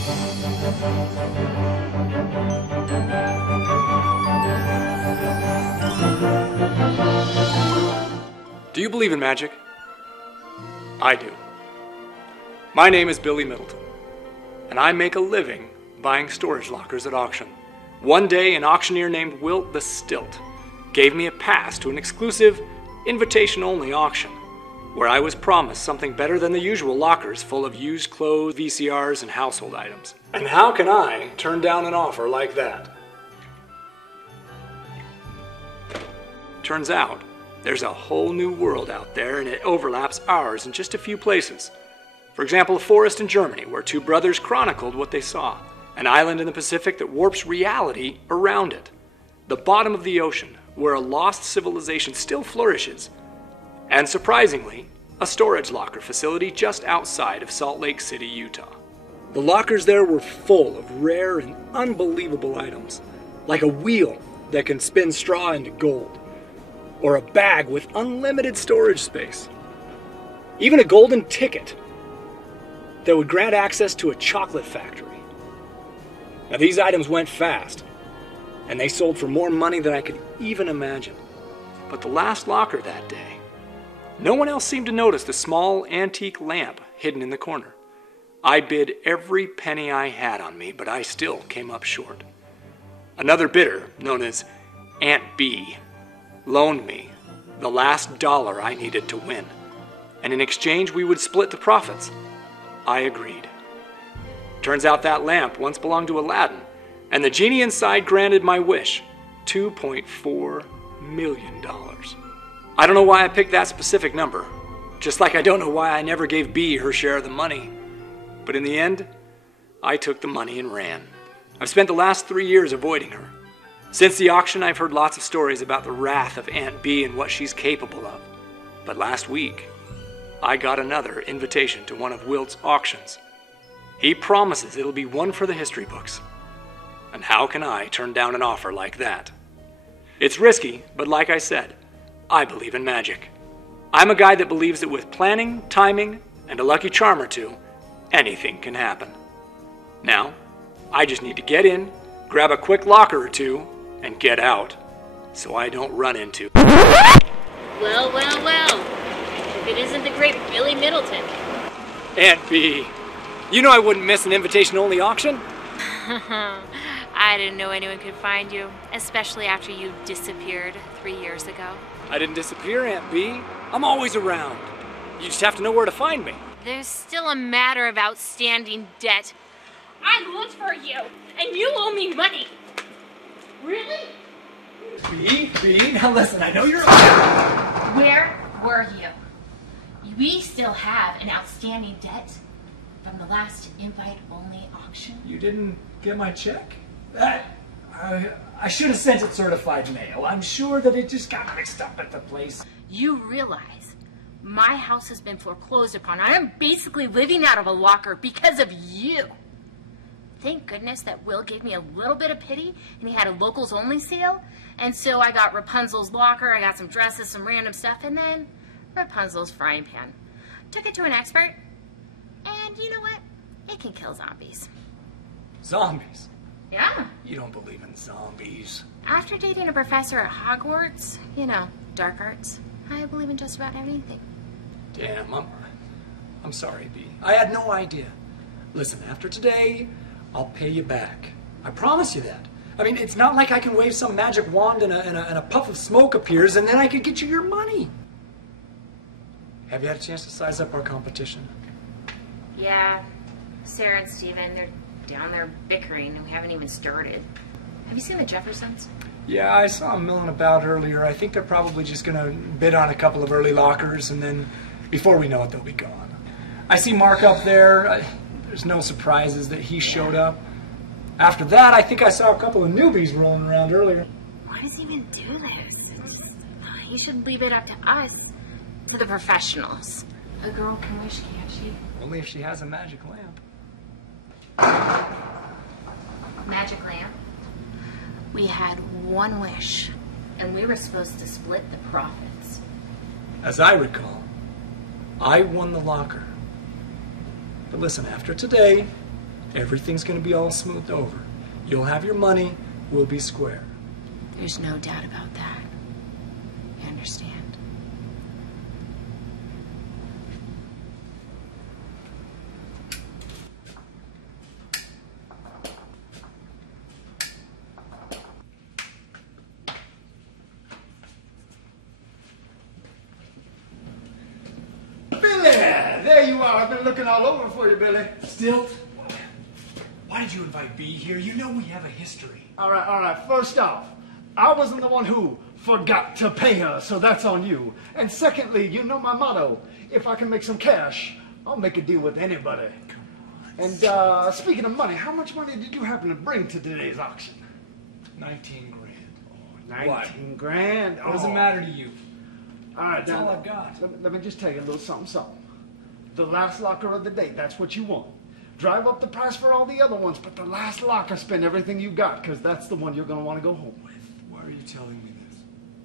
Do you believe in magic? I do. My name is Billy Middleton, and I make a living buying storage lockers at auction. One day, an auctioneer named Wilt the Stilt gave me a pass to an exclusive, invitation-only auction, where I was promised something better than the usual lockers full of used clothes, VCRs, and household items. And how can I turn down an offer like that? Turns out, there's a whole new world out there, and it overlaps ours in just a few places. For example, a forest in Germany where two brothers chronicled what they saw. An island in the Pacific that warps reality around it. The bottom of the ocean where a lost civilization still flourishes. And surprisingly, a storage locker facility just outside of Salt Lake City, Utah. The lockers there were full of rare and unbelievable items, like a wheel that can spin straw into gold, or a bag with unlimited storage space. Even a golden ticket that would grant access to a chocolate factory. Now these items went fast, and they sold for more money than I could even imagine. But the last locker that day, no one else seemed to notice the small antique lamp hidden in the corner. I bid every penny I had on me, but I still came up short. Another bidder, known as Aunt B, loaned me the last dollar I needed to win, and in exchange we would split the profits. I agreed. Turns out that lamp once belonged to Aladdin, and the genie inside granted my wish, $2.4 million. I don't know why I picked that specific number, just like I don't know why I never gave B her share of the money. But in the end, I took the money and ran. I've spent the last 3 years avoiding her. Since the auction, I've heard lots of stories about the wrath of Aunt B and what she's capable of. But last week, I got another invitation to one of Wilt's auctions. He promises it'll be one for the history books. And how can I turn down an offer like that? It's risky, but like I said, I believe in magic. I'm a guy that believes that with planning, timing, and a lucky charm or two, anything can happen. Now, I just need to get in, grab a quick locker or two, and get out, so I don't run into... Well, well, well. If it isn't the great Billy Middleton. Aunt B, you know I wouldn't miss an invitation-only auction? I didn't know anyone could find you, especially after you disappeared 3 years ago. I didn't disappear, Aunt B. I'm always around. You just have to know where to find me. There's still a matter of outstanding debt. I looked for you, and you owe me money. Really? B, now listen, I know you're... Where were you? We still have an outstanding debt from the last invite-only auction. You didn't get my check? I should have sent it certified mail. I'm sure that it just got mixed up at the place. You realize my house has been foreclosed upon. I am basically living out of a locker because of you. Thank goodness that Will gave me a little bit of pity and he had a locals only sale. And so I got Rapunzel's locker, I got some dresses, some random stuff, and then Rapunzel's frying pan. Took it to an expert, and you know what? It can kill zombies. Zombies? Yeah. You don't believe in zombies. After dating a professor at Hogwarts, you know, dark arts, I believe in just about anything. Damn, I'm sorry, B. I had no idea. Listen, after today, I'll pay you back. I promise you that. I mean, it's not like I can wave some magic wand and a puff of smoke appears and then I can get you your money. Have you had a chance to size up our competition? Yeah, Sarah and Steven, they're down there bickering and we haven't even started. Have you seen the Jeffersons? Yeah, I saw them milling about earlier. I think they're probably just going to bid on a couple of early lockers and then before we know it, they'll be gone. I see Mark up there. There's no surprises that he showed up. After that, I think I saw a couple of newbies rolling around earlier. Why does he even do this? He should leave it up to us, to the professionals. A girl can wish, can't she? Only if she has a magic lamp. Magic lamp? We had one wish, and we were supposed to split the profits. As I recall, I won the locker. But listen, after today, everything's gonna be all smoothed over. You'll have your money, we'll be square. There's no doubt about that. I understand. There you are. I've been looking all over for you, Billy. Still? Why did you invite B here? You know we have a history. All right. First off, I wasn't the one who forgot to pay her, so that's on you. And secondly, you know my motto. If I can make some cash, I'll make a deal with anybody. And speaking of money, how much money did you happen to bring to today's auction? 19 grand. Oh, 19 grand? What does it matter to you? All right, That's all I've got. Let me just tell you a little something. The last locker of the day, that's what you want. Drive up the price for all the other ones, but the last locker, spend everything you got, because that's the one you're going to want to go home with. Why are you telling me this?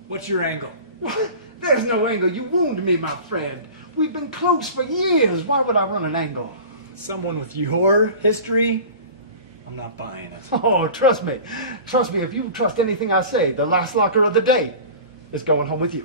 What's your angle? What? There's no angle. You wound me, my friend. We've been close for years. Why would I run an angle? Someone with your history? I'm not buying it. Oh, trust me. Trust me, if you trust anything I say, the last locker of the day is going home with you.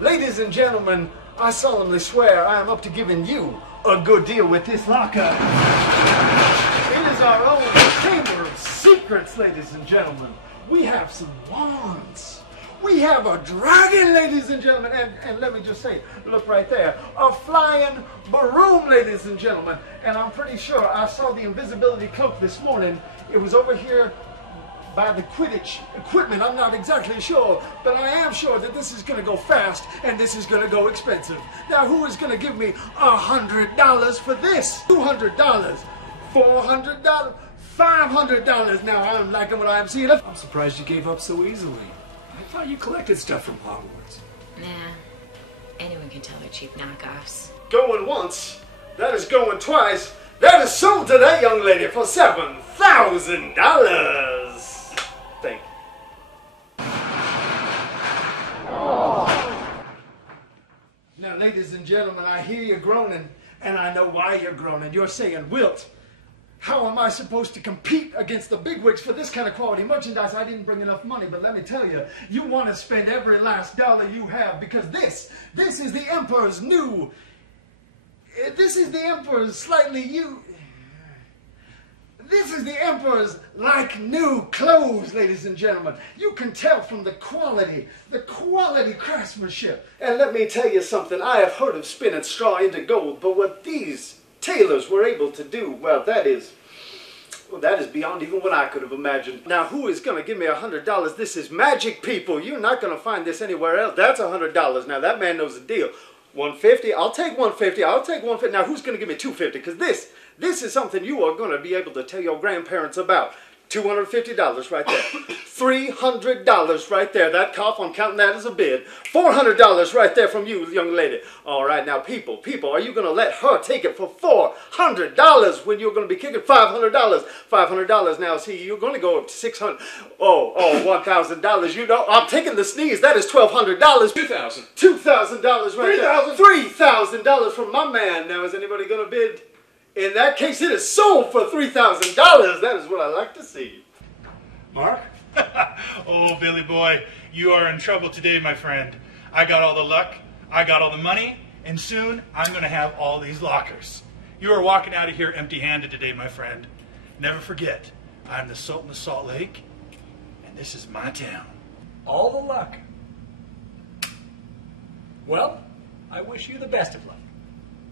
Ladies and gentlemen, I solemnly swear I am up to giving you a good deal with this locker. It is our own chamber of secrets, ladies and gentlemen. We have some wands. We have a dragon, ladies and gentlemen. And let me just say, look right there. A flying broom, ladies and gentlemen. And I'm pretty sure I saw the invisibility cloak this morning. It was over here by the Quidditch equipment. I'm not exactly sure, but I am sure that this is going to go fast and this is going to go expensive. Now, who is going to give me $100 for this? $200, $400, $500. Now, I'm liking what I'm seeing. I'm surprised you gave up so easily. I thought you collected stuff from Hogwarts. Nah. Anyone can tell they're cheap knockoffs. Going once, that is going twice. That is sold to that young lady for $7,000. Thank you. Now, ladies and gentlemen, I hear you groaning, and I know why you're groaning. You're saying, Wilt, how am I supposed to compete against the bigwigs for this kind of quality merchandise? I didn't bring enough money, but let me tell you, you want to spend every last dollar you have, because this is the Emperor's new, this is the Emperor's This is the Emperor's like new clothes, ladies and gentlemen. You can tell from the quality craftsmanship. And let me tell you something. I have heard of spinning straw into gold, but what these tailors were able to do, well, that is beyond even what I could have imagined. Now, who is going to give me $100? This is magic, people. You're not going to find this anywhere else. That's $100. Now, that man knows the deal. 150, I'll take 150, I'll take 150. Now, who's going to give me 250? Because this is something you are going to be able to tell your grandparents about. $250 right there. $300 right there. That cough, I'm counting that as a bid. $400 right there from you, young lady. All right, now, people, are you going to let her take it for $400 when you're going to be kicking $500? $500 now, see, you're going to go up to $600. $1,000. You know, I'm taking the sneeze. That is $1,200. $2,000. $2,000 right there. $3,000 from my man. Now, is anybody going to bid? In that case, it is sold for $3,000. That is what I like to see. Mark? Oh, Billy boy, you are in trouble today, my friend. I got all the luck, I got all the money, and soon I'm going to have all these lockers. You are walking out of here empty-handed today, my friend. Never forget, I'm the Sultan of Salt Lake, and this is my town. All the luck. Well, I wish you the best of luck.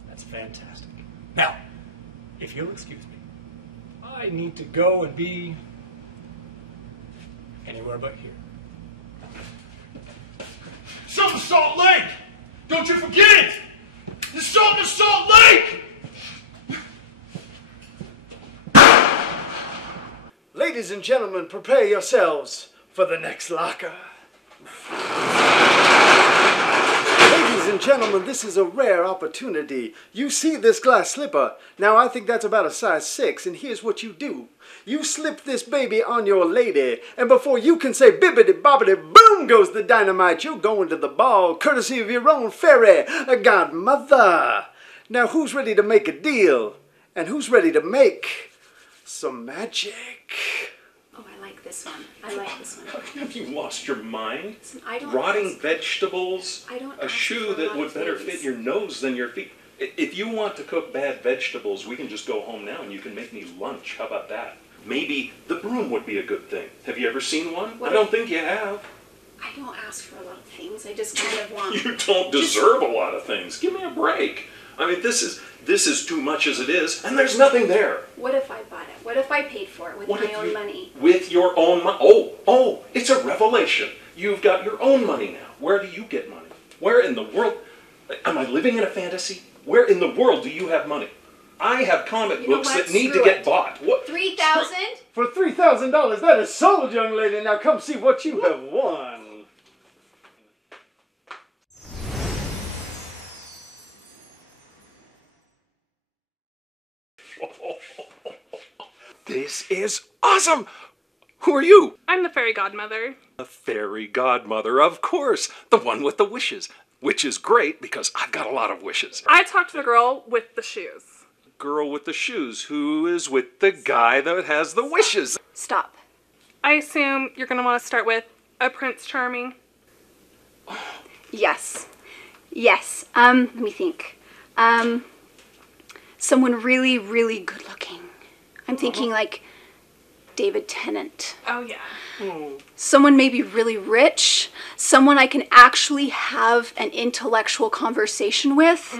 That's fantastic. Now, if you'll excuse me, I need to go and be anywhere but here. Sultan of Salt Lake! Don't you forget it! The Sultan of Salt Lake! Ladies and gentlemen, prepare yourselves for the next locker. Ladies and gentlemen, this is a rare opportunity. You see this glass slipper. Now, I think that's about a size 6, and here's what you do. You slip this baby on your lady, and before you can say bibbidi-bobbidi, boom goes the dynamite. You're going to the ball, courtesy of your own fairy godmother. Now, who's ready to make a deal? And who's ready to make some magic? Oh, I like this one. I like this one. Have you lost your mind? Listen, I don't Rotting ask, vegetables, I don't a ask shoe for a that lot would of better things. fit your nose than your feet. If you want to cook bad vegetables, we can just go home now and you can make me lunch. How about that? Maybe the broom would be a good thing. Have you ever seen one? What I don't think you have. I don't ask for a lot of things. I just kind of want... You don't deserve a lot of things. Give me a break. I mean, this is too much as it is, and there's nothing there. What if I bought it? What if I paid for it with my own money? With your own money? Oh, it's a revelation. You've got your own money now. Where do you get money? Where in the world? Am I living in a fantasy? Where in the world do you have money? I have comic books that need to get bought. What? 3,000? For $3,000, that is sold, young lady. Now come see what you have won. This is awesome! Who are you? I'm the fairy godmother. The fairy godmother, of course. The one with the wishes. Which is great because I've got a lot of wishes. I talked to the girl with the shoes. Girl with the shoes, who is with the guy that has the wishes. Stop. I assume you're going to want to start with a Prince Charming. Yes. Yes. Let me think. Someone really, really good looking. I'm thinking like David Tennant. Oh, yeah. Someone maybe really rich. Someone I can actually have an intellectual conversation with.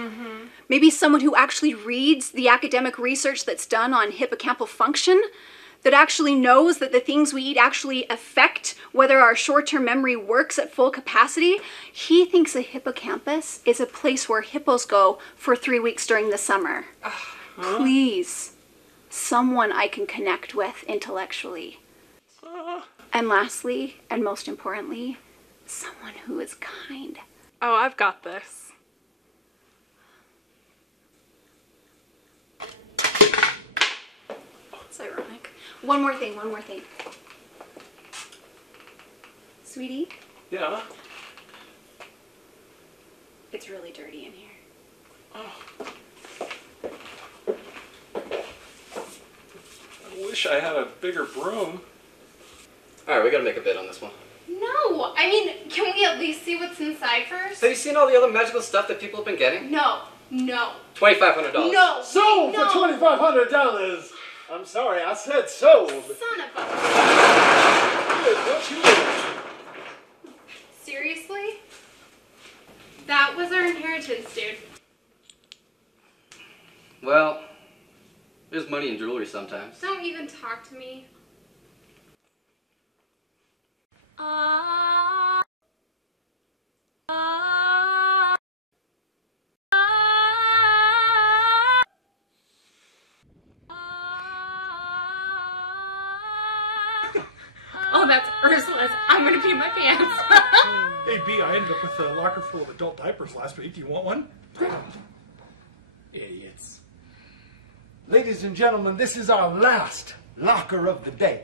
Maybe someone who actually reads the academic research that's done on hippocampal function, that actually knows that the things we eat actually affect whether our short-term memory works at full capacity. He thinks the hippocampus is a place where hippos go for 3 weeks during the summer. Please, someone I can connect with intellectually. And lastly, and most importantly, someone who is kind. Oh, I've got this. It's ironic. One more thing. Sweetie, Yeah? it's really dirty in here. I wish I had a bigger broom. Alright, we gotta make a bid on this one. No! I mean, can we at least see what's inside first? Have you seen all the other magical stuff that people have been getting? No. No. $2,500. No! Sold no. for $2,500. I'm sorry, I said sold. Son of a... Don't you? Seriously? That was our inheritance, dude. Well, there's money in jewelry sometimes. Don't even talk to me. Oh, that's Ursula's. I'm gonna pee my pants. Hey, B, I ended up with a locker full of adult diapers last week. Do you want one? Idiots. Ladies and gentlemen, this is our last locker of the day.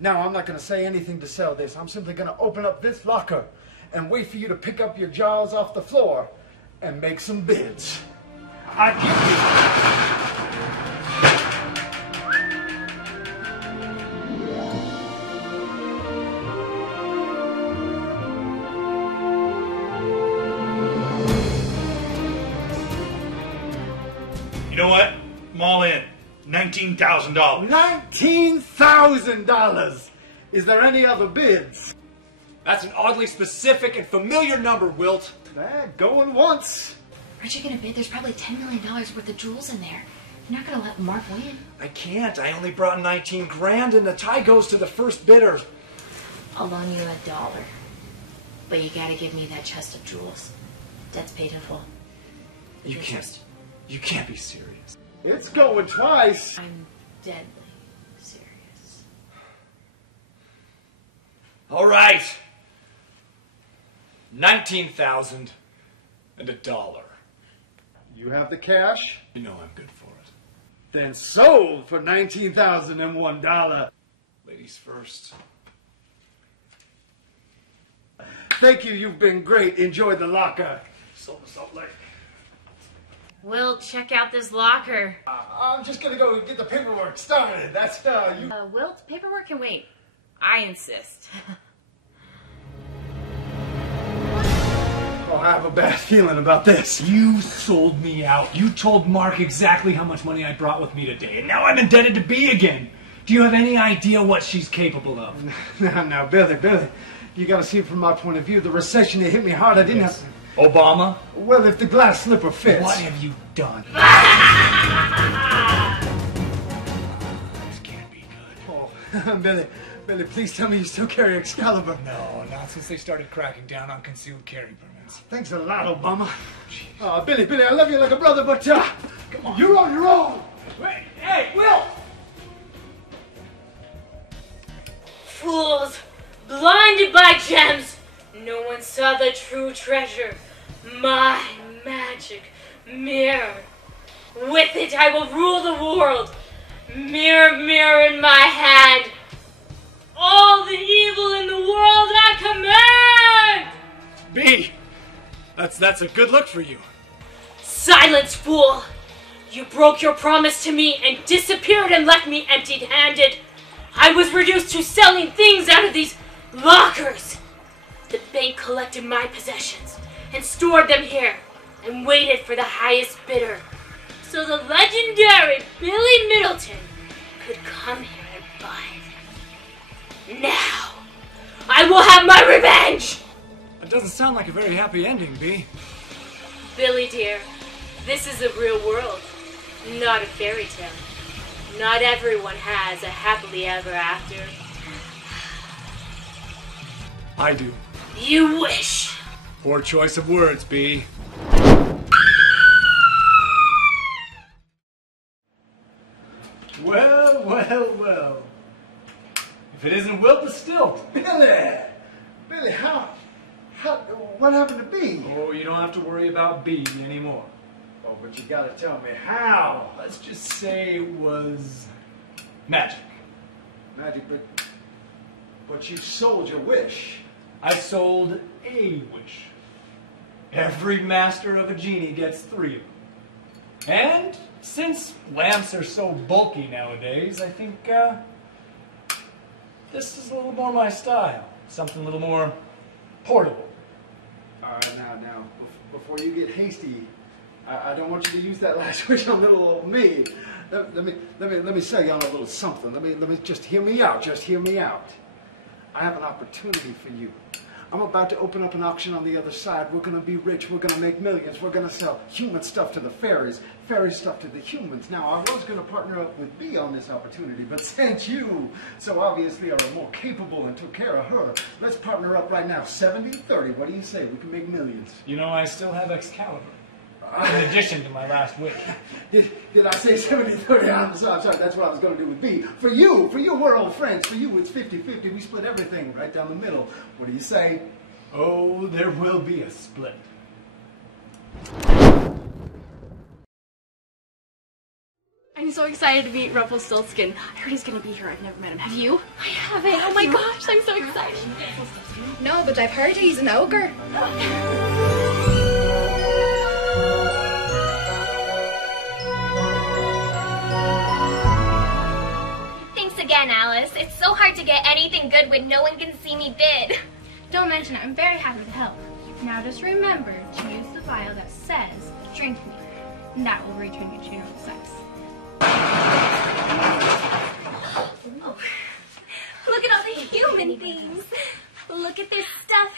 Now, I'm not going to say anything to sell this. I'm simply going to open up this locker and wait for you to pick up your jaws off the floor and make some bids. I You know what? I'm all in. $19,000. $19,000. Is there any other bids? That's an oddly specific and familiar number, Wilt. Going once. Aren't you gonna bid? There's probably $10 million worth of jewels in there. You're not gonna let Mark win. I can't. I only brought 19 grand and the tie goes to the first bidder. I'll loan you $1. But you gotta give me that chest of jewels. Debt's paid in full. You can't be serious. It's going twice. I'm deadly serious. All right. 19,000. And $1. You have the cash? You know I'm good for it. Then sold for $19,001. Ladies first. Thank you, you've been great. Enjoy the locker. Sold to Salt Lake. Will, check out this locker. I'm just gonna go get the paperwork started. That's, you... Will, paperwork can wait. I insist. Oh, I have a bad feeling about this. You sold me out. You told Mark exactly how much money I brought with me today, and now I'm indebted to Bea again. Do you have any idea what she's capable of? Now, Billy, you gotta see it from my point of view. The recession, it hit me hard. I didn't have... Obama? Well, if the glass slipper fits. What have you done? This can't be good. Oh, Billy, please tell me you still carry Excalibur. No, not since they started cracking down on concealed carry permits. Thanks a lot, Obama. Oh, Billy, I love you like a brother, but come on. You're on your own. Wait, hey, Will! Fools! Blinded by gems! No one saw the true treasure. My magic mirror. With it I will rule the world. Mirror, mirror in my hand. All the evil in the world I command! Bea! That's a good look for you. Silence, fool! You broke your promise to me and disappeared and left me empty-handed. I was reduced to selling things out of these lockers. The bank collected my possessions and stored them here and waited for the highest bidder. So the legendary Billy Middleton could come here and buy it. Now, I will have my revenge! That doesn't sound like a very happy ending, Bea. Billy dear, this is the real world, not a fairy tale. Not everyone has a happily ever after. I do. You wish. Poor choice of words, Bea. Well. If it isn't Wilt the Stilt. Billy, what happened to Bea? Oh, you don't have to worry about Bea anymore. Oh, but you gotta tell me how. Let's just say it was magic. Magic, but you sold your wish. I sold a wish. Every master of a genie gets 3 of them. And since lamps are so bulky nowadays, I think this is a little more my style. Something a little more portable. All right, now, before you get hasty, I don't want you to use that last wish on little old me. Let me sell you on a little something. Let me just hear me out. Just hear me out. I have an opportunity for you. I'm about to open up an auction on the other side. We're going to be rich. We're going to make millions. We're going to sell human stuff to the fairies, fairy stuff to the humans. Now, I was going to partner up with Bea on this opportunity, but since you so obviously are more capable and took care of her, let's partner up right now. 70-30. What do you say? We can make millions. You know, I still have Excalibur. In addition to my last wish. Did I say 70-30? I'm sorry, that's what I was going to do with Bea. For you, we're old friends. For you, it's 50-50. We split everything right down the middle. What do you say? Oh, there will be a split. I'm so excited to meet Rumpelstiltskin. I heard he's going to be here. I've never met him. Have you? I haven't. Oh my gosh, I'm so excited. No, but I've heard he's an ogre. Thanks again, Alice. It's so hard to get anything good when no one can see me bid. Don't mention it. I'm very happy to help. Now just remember to use the vial that says, drink me. And that will return you to your own sex. Oh. Look at all the human things. Look at this stuff.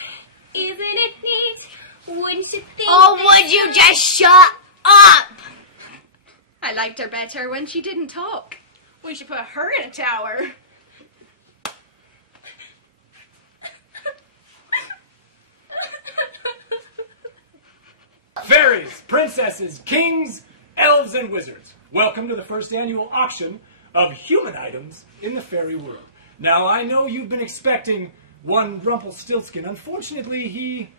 Isn't it neat? Wouldn't you think? Oh, would you just shut up? I liked her better when she didn't talk. We should put her in a tower. Fairies, princesses, kings, elves, and wizards. Welcome to the first annual auction of human items in the fairy world. Now, I know you've been expecting one Rumpelstiltskin. Unfortunately, he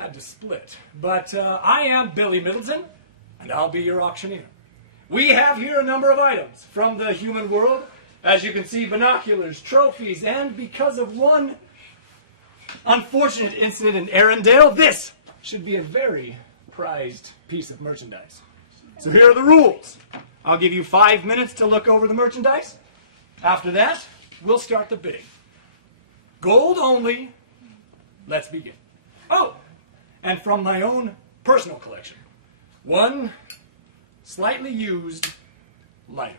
had to split. But I am Billy Middleton, and I'll be your auctioneer. We have here a number of items from the human world. As you can see, binoculars, trophies, and because of one unfortunate incident in Arendelle, this should be a very prized piece of merchandise. So here are the rules. I'll give you 5 minutes to look over the merchandise. After that, we'll start the bidding. Gold only. Let's begin. Oh, and from my own personal collection, one slightly used lighter.